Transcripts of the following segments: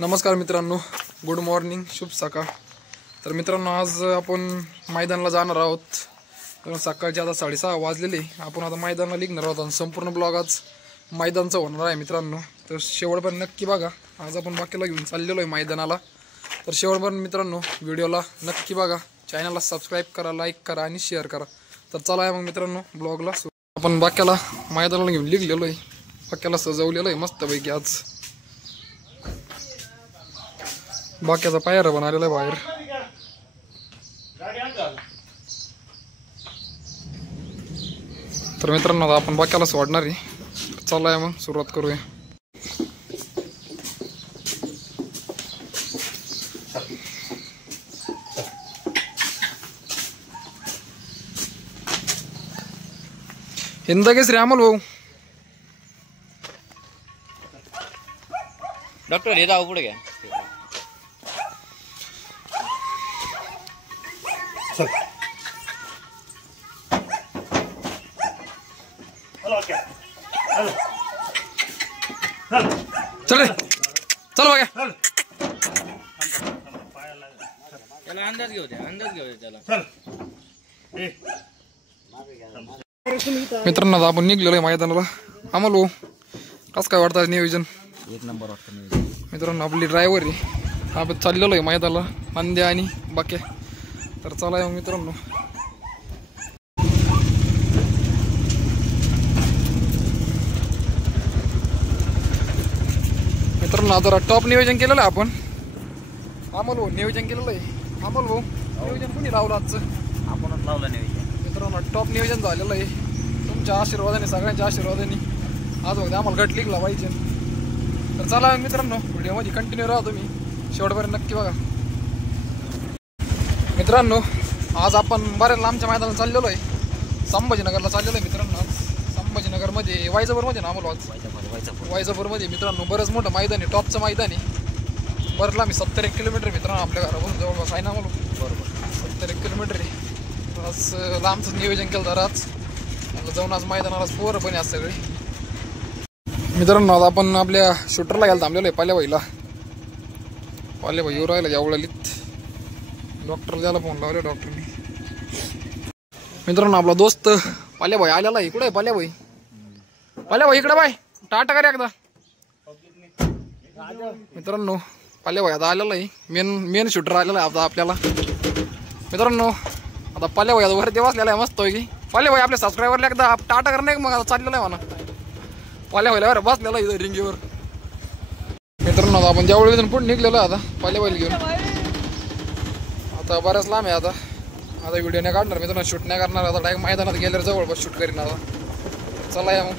नमस्कार मित्रांनो, good morning, शुभ सकाळ। तर मित्रांनो, आज आपण मैदानाला जाणार आहोत। तर सकाळचे आता 6:30 वाजलेले। आपण आता मैदानाला निघणार आहोत आणि संपूर्ण ब्लॉग आज मैदानचा होणार आहे मित्रांनो। तर शेवटपर्यंत नक्की बघा। आज आपण बाकीला घेऊन चाललेलो आहे मैदानाला। तर शेवटपर्यंत मित्रांनो व्हिडिओला नक्की बघा, चॅनलला सबस्क्राइब करा, लाईक करा आणि शेअर करा। तर चला मग मित्रांनो ब्लॉगला आपण बाकीला मैदानाला घेऊन निघलेलो आहे। बाकीला सजवलेलं आहे मस्तपैकी आज। बाक्याचा पायरा बनवलेला आहे बाहेर। तर मित्रांनो आपण बाक्याला सोडणार आहे। चला मग सुरुवात करूया। हिंद केसरी अमोल भाऊ। डॉक्टर हे जाऊ पुढे घ्या। चल रे, चल बघा। त्याला अंदाज घेऊ द्या, त्याला। मित्रांनो आपण निघलेलो आहे मैदानाला। अमोल भाऊ कसं काय वाटतं नियोजन? एक नंबर वाटतं नियोजन। मित्रांनो आपली ड्रायव्हर आहे, आपण चाललेलो आहे मैदानाला, नंद्या आणि बाक्या। तर चला मग मित्रांनो। मित्रांनो जरा टॉप नियोजन केलेलं आहे आपण। अमोल भाऊ नियोजन केलेलं आहे। अमोल भाऊ नियोजन कोणी लावलं आजचं? आपणच लावलं नियोजन। मित्रांनो टॉप नियोजन झालेलं आहे तुमच्या आशीर्वादाने, सगळ्यांच्या आशीर्वादाने। आज बघा आम्हाला गट लिगला पाहिजे। तर चला मित्रांनो व्हिडिओमध्ये कंटिन्यू राहा तुम्ही, शेवटपर्यंत नक्की बघा। मित्रांनो आज आपण बऱ्याच लांबच्या मैदानाला चाललेलो आहे। संभाजीनगरला चाललेलो आहे मित्रांनो। आज संभाजीनगरमध्ये वायजापूरमध्ये ना आम्हाला वायजापूरमध्ये मित्रांनो बरंच मोठं मैदान आहे, टॉपचं मैदान आहे। बरं लांब 70-1 किलोमीटर मित्रांनो आपल्या घरापासून जवळपास आहे ना आम्हाला। बरोबर 70-1 किलोमीटर आहे। आज लांबचं नियोजन केलं तर आज जाऊन आज मैदानाला पोरं पण आज सगळे। मित्रांनो आज आपण आपल्या शूटरला घ्यायला थांबलेलो आहे, पाल्याबाईला। पाल्याबाई येऊ राहिला यावळालीत। डॉक्टर द्यायला फोन लावले डॉक्टरनी। मित्रांनो आपला दोस्त पाल्याबाई आलेला आहे। कुठे आहे पाल्याबाई? पाल्याबाई इकडे बाय, टाटा कर एकदा। मित्रांनो पाल्याबाई आता आलेला आहे, मेन शूटर आलेला आहे आता आपल्याला। मित्रांनो आता पाल्याबाई आता वरती बसलेला आहे मस्त की। पाल्याबाई आपल्या सबस्क्रायबरला एकदा टाटा कर नाही मग आता चाललेला आहे म्हणा। पाल्याबाईला बरं बसलेला इथं रिंगीवर। मित्रांनो आता आपण ज्यावेळी इथून पुढे निघलेलो आहे आता पाल्याबाईला घेऊन। आता बऱ्याच लांब आहे आता व्हिडिओ नाही काढणार मित्रांनो, शूट नाही करणार आता। डायरेक्ट मैदानात गेल्यावर जवळपास शूट करीन आता। चला या मग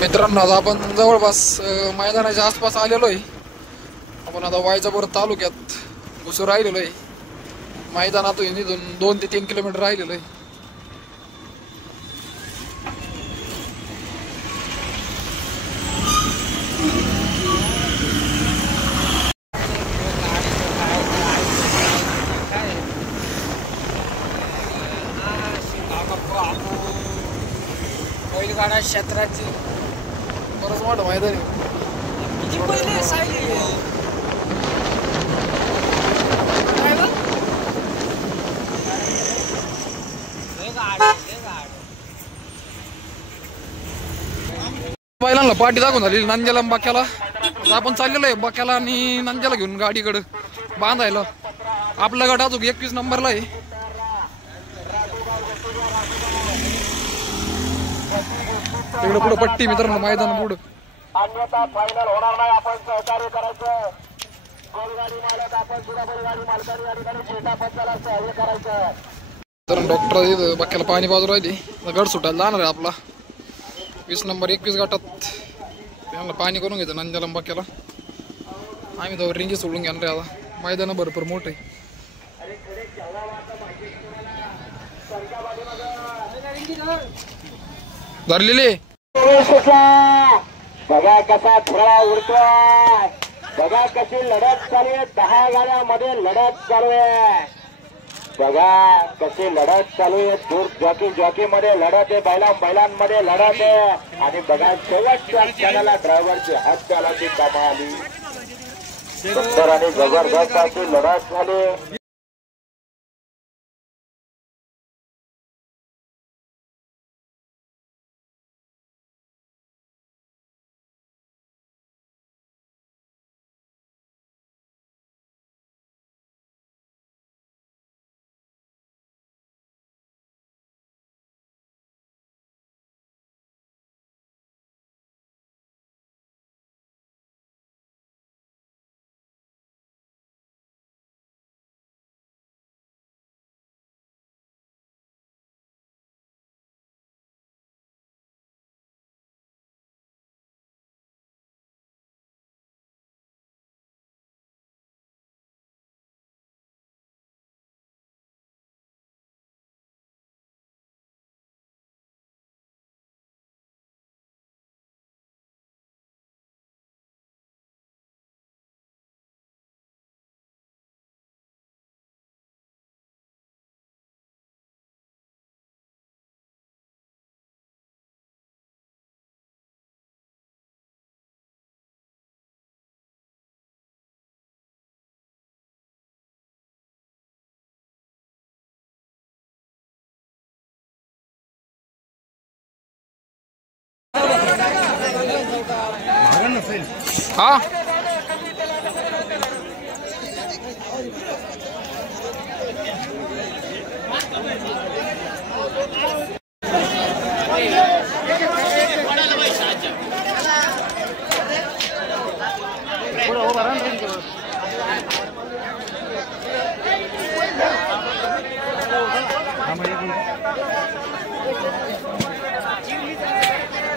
मित्रांनो आता आपण जवळपास मैदानाच्या आसपास आलेलो आहे। आपण आता वायजापूर तालुक्यात घुसून राहिलेलो आहे। मैदानातून इथून 2 ते 3 किलोमीटर राहिलेलो आहे। बैलगाडा क्षेत्राची बरंच मोठं मैदान आहे। बैलांना पाठी दाखवून झाली नंद्याला बाक्याला। आता आपण चाललेलो आहे बाक्याला आणि नंद्याला घेऊन गाडीकडे बांधायला। आपला गट अजून 21 नंबरला आहे। तिकडे पुढे पट्टी मित्रांनो मैदान पुढे। अन्यथा फायनल होणार नाही। आपण सहकार्य करायचं, बैलगाडी मालक आपण सुद्धा बैलगाडी मालकांनी या ठिकाणी शेता पंचाला सहकार्य करायचं। तर डॉक्टर इथं बाक्याला पाणी बाजू राहिली, गड सुटायला जाणार आहे आपला 20 नंबर 21 गटात। त्यांना पाणी करून घेतं नंद्याला बाक्याला। आम्ही तर रिंगी सोडून घेणार आहे आता। मैदान भरपूर मोठं आहे। धरलेले बघा कसा थोडा उडतोय, बघा कशी लढत चालू आहे। 10 गाड्यामध्ये लढत चालू आहे। बघा कशी लढत चालू आहे. दूर जॉकी मध्ये लढत आहे, बैलांमध्ये लढत आहे. आणि बघा शेवटच्या क्षणाला ड्रायव्हरची हात चालाची कामा आली. सुंदर आणि जबरदस्त अशी लढत झाली. हा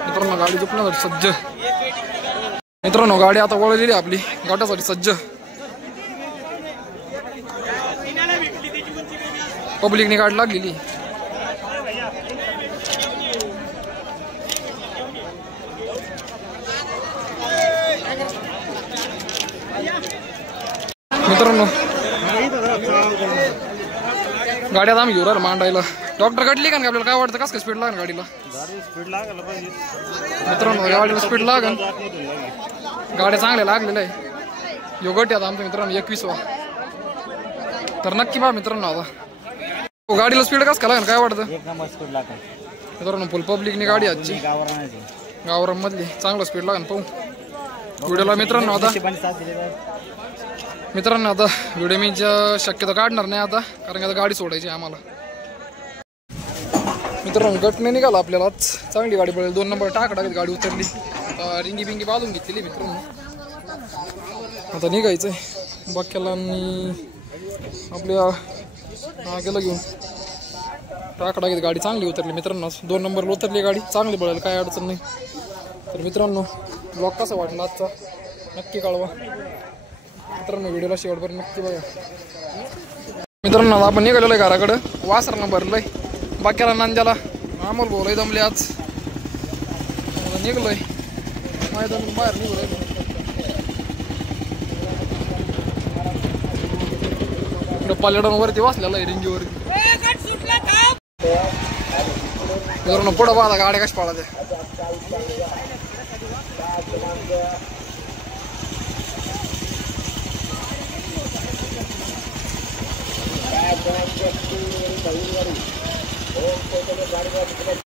मित्रांनो गाडी झोपण्यासाठी सज्ज. मित्रांनो गाडी आता वळलेली आपली गाठासाठी सज्ज. पब्लिकने गाडी लागलेली. मित्रांनो गाडी आता आम्ही घेऊ राहिलो मांडायला. डॉक्टर गाडली का आपल्याला काय वाटतं कसं काय स्पीड लागेल गाडीला? मित्रांनो गाडीला स्पीड लागेल. गाड्या चांगल्या लागलेल्या आहे. योगट आता आमच्या मित्रांनो 21वा. तर नक्की बा मित्रांनो आता गाडीला स्पीड कसं काय लागेल काय वाटतं? मित्रांनो फुल पब्लिकने गाडी आजची गावराम मधली चांगलं स्पीड लागेल पाहू व्हिडिओला. मित्रांनो आता व्हिडिओ मी शक्यतो काढणार नाही आता, कारण आता गाडी सोडायची आम्हाला. मित्रांनो गटने निघाला आपल्याला चांगली गाडी पडेल. 2 नंबर टाकडागत गाडी उतरली. रिंगी बिंगी बांधून घेतलेली मित्रांनो. आता निघायचंय बाक्याला आपल्या गेलं घेऊन. टाकडागत गाडी चांगली उतरली मित्रांनो. 2 नंबरला उतरली गाडी चांगली पडेल, काय अडचण नाही. तर मित्रांनो ब्लॉग कसा वाटला आजचा नक्की कळवा. मित्रांनो व्हिडिओला शेवटपर्यंत नक्की बघा. मित्रांनो आपण निघालेलो आहे घराकडं. वासरानं भरलंय बाक्याला नांद्याला. आम्हाला बोलाय दमले आज. निघलोय मैदान बाहेर निघलोय. पालेडांवरती वाचलेला आहे रिंगीवरती. मित्रांनो पुढं बघा गाड्या कशा पाळायच्या.